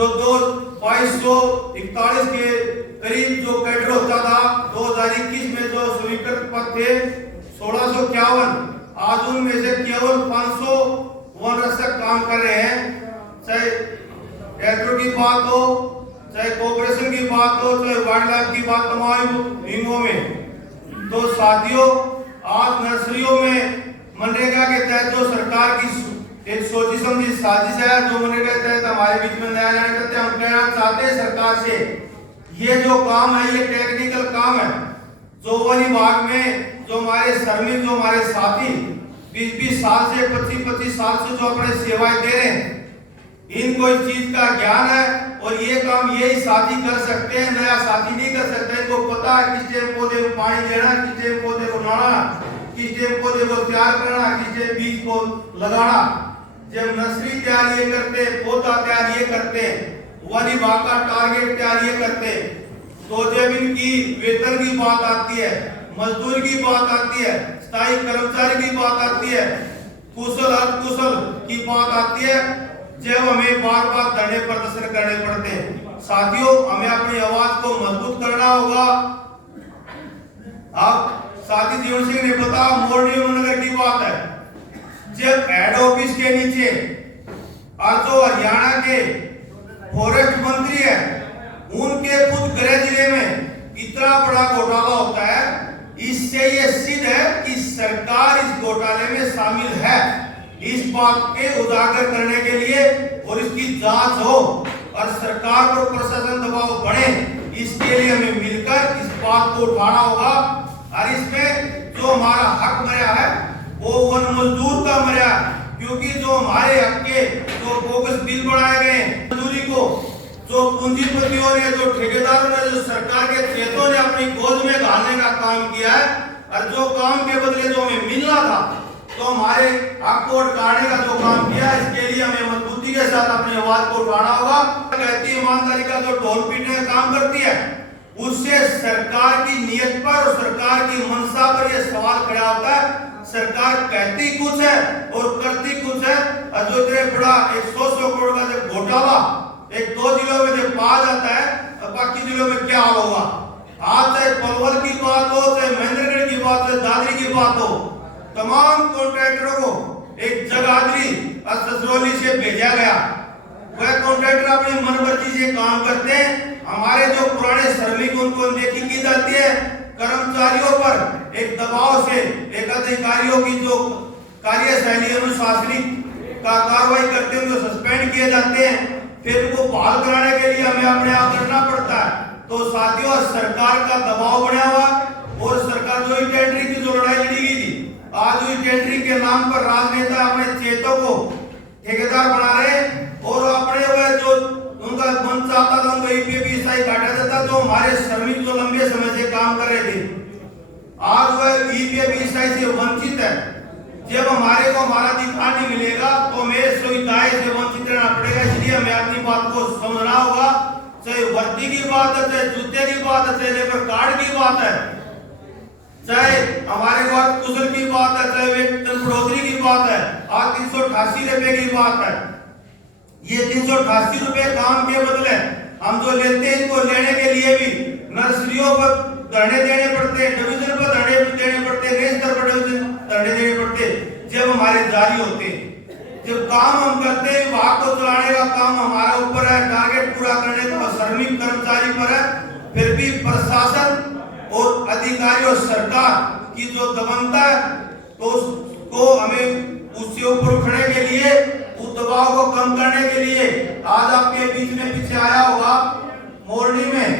तो 2241 के करीब जो कैडर होता था, 2021 में जो स्वीकृत पद थे 1651, आज उनमें से केवल 500 वन रक्षक काम कर रहे हैं। चाहे ट्रैक्टर की बात हो, चाहे कोऑपरेशन की बात हो, चाहे वाइल्ड लाइफ की बात, तमाम विंगों में। तो साथियों, आज नर्सरियों में मनरेगा के तहत जो सरकार की एक सोची समझी साजिश है, जो मनरेगा के तहत हमारे बीच में नया नया करते हैं, हम कहना चाहते हैं सरकार से, ये जो काम है ये टेक्निकल काम है। जो वन विभाग में जो हमारे श्रमिक, जो हमारे साथी 20-20 साल से 25-25 साल से जो अपने सेवाएं दे रहे हैं, इनको इस चीज का ज्ञान है और ये काम यही साथी कर सकते हैं, नया साथी नहीं कर सकता। इनको पता है किस टाइम पौधे को पानी देना, किस टाइम पौधे को लाना, किस टाइम पौधे को तैयार करना, किस टाइम बीज को लगाना। जब नर्सरी तैयार ये करते, पौधा तैयार ये करते, वन विभाग का टारगेट तैयार ये करते, तो जब इनकी वेतन की बात आती है, मजदूर की बात आती है, स्थायी कर्मचारी की बात आती है, कुशल अर्धकुशल की बात आती है, जब हमें बार बार धरने प्रदर्शन करने पड़ते हैं। साथियों, हमें अपनी आवाज को मजबूत करना होगा। अब साथी जीवन सिंह ने बताया मोरनी नगर की बात है, जब हेड ऑफिस के नीचे और जो हरियाणा के फॉरेस्ट मंत्री है, उनके खुद गृह जिले में इतना बड़ा घोटाला होता है, इससे ये सिद्ध है कि सरकार इस घोटाले में शामिल है। इस बात के उजागर करने के लिए और इसकी जांच हो और सरकार पर प्रशासन दबाव बढ़े, इसके लिए हमें मिलकर इस बात को उठाना होगा। और इसमें जो हमारा हक मर्या है वो वन मजदूर का मर्या, क्योंकि जो हमारे हक के जो बोगस बिल बनाए गए मजदूरी को जो पूंजीपतियों ने, जो ठेकेदारों ने, जो सरकार के खेतों ने अपनी गोद में डालने का काम किया है, और जो काम के बदले जो हमें मिलना था, तो हमारे हक को उठाने का जो काम किया, इसके लिए हमें मजबूती के साथ अपनी आवाज को उठाना होगा। कहती ईमानदारी का जो ढोल पीटने का काम करती है, उससे सरकार की नीयत पर और सरकार की मंशा पर यह सवाल खड़ा होता है। सरकार कहती कुछ है और करती कुछ है। जो इतने बड़ा 100 करोड़ का जब घोटाला एक 2 जिलों में जब पाया जाता है, तो बाकी जिलों में क्या हाल होगा। आज चाहे पलवल की बात हो, चाहे महेंद्रगढ़ की बात हो, दादरी की बात हो, तमाम कॉन्ट्रैक्टरों को एक जगाधरी और ससरौली से भेजा गया। वह कॉन्ट्रैक्टर अपनी मनमर्जी से काम करते हैं। हमारे जो पुराने श्रमिक, उनको अनदेखी की जाती है। कर्मचारियों पर एक दबाव से एक अधिकारियों की जो कार्यशैली अनुशासनिक का कार्रवाई करते हैं, उनको सस्पेंड किए जाते हैं, फिर उनको बहाल कराने के लिए हमें अपने आप करना पड़ता है। तो साथियों, सरकार का दबाव बना हुआ और सरकार जो टेंडरिंग की जो लड़ाई लड़ी गई थी, आज हुई टेंडरिंग के नाम पर राजनेता अपने चेतों को ठेकेदार बना रहे और अपने वह जो उनका मन चाहता था उनको ईपीएफईएसआई काटा जाता, जो हमारे श्रमिक जो लंबे समय से काम कर रहे थे, आज वह ईपीएफईएसआई से वंचित है। जब हमारे को हमारा अधिकार नहीं मिलेगा तो हमें सुविधाएं से वंचित रहना पड़ेगा। इसलिए हमें अपनी बात को समझना होगा। चाहे वर्दी की बात है, चाहे जूते की बात है, चाहे लेबर कार्ड की बात है, चाहे हमारे पास कुशल की बात है, चाहे वेतन बढ़ोतरी की बात है, आज 388 रुपए की बात है। ये 388 रुपए काम के बदले हम जो लेते हैं, इनको लेने के लिए भी नर्सरियों पर धरने देने पड़ते हैं, डिवीजन पर धरने देने पड़ते हैं, रेंज पर धरने देने पड़ते हैं। जब हमारे जारी होते हैं, जब काम हम करते हैं, विभाग को चलाने का काम हमारा ऊपर है, टारगेट पूरा करने का श्रमिक कर्मचारी पर है, फिर भी प्रशासन और अधिकारी और सरकार की जो दबंगता है, तो उसको हमें उससे ऊपर उठने के लिए, उस दबाव को कम करने के लिए, आज आपके बीच में पीछे आया होगा मोरनी में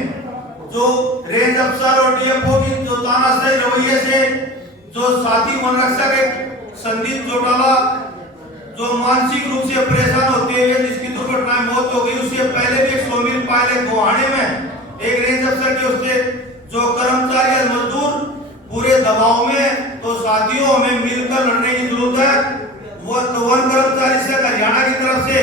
जो रेंज अफसर और डीएफओ की जो तानाशाही रवैये से जो साथी वन रक्षक एक संदीप चौटाला जो मानसिक रूप से परेशान होते हुए जिसकी दुर्घटना में मौत हो गई, उससे पहले भी 100 मील पहले गोहाने में एक रेंज अफसर के उसके जो कर्मचारी और मजदूर पूरे दबाव में। तो साथियों, हमें मिलकर लड़ने की जरूरत है। वो वन कर्मचारी से हरियाणा की तरफ से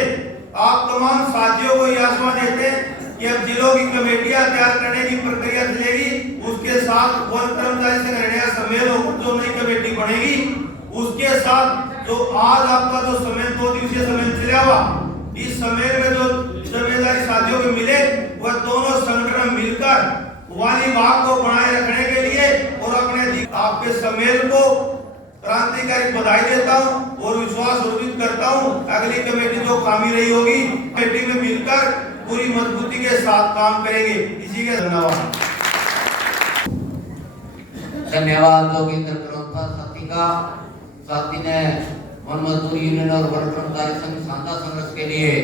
आप तमाम साथियों को यह आश्वासन देते हैं कि अब जिलों की कमेटियां तैयार करने की प्रक्रिया चलेगी, उसके साथ वन कर्मचारी से हरियाणा सम्मेलन होकर जो नई कमेटी बनेगी, उसके साथ जो आज आपका जो सम्मेलन 2 दिवसीय सम्मेलन चला हुआ, इस सम्मेलन में जो जिम्मेदारी साथियों के मिले, वह दोनों संगठन मिलकर वाली बात को बनाए रखने के लिए और अपने आपके सम्मेलन को क्रांतिकारी बधाई देता हूं और विश्वास अर्पित करता हूं। अगली कमेटी जो कामी रही होगी, कमेटी में मिलकर पूरी मजबूती के साथ काम करेंगे। इसी के धन्यवाद। धन्यवाद जोगिंद्र करोत्पा साथी का। साथी ने वन मजदूर यूनियन और वन कर्मचारी संघ शांता संघर्ष के लिए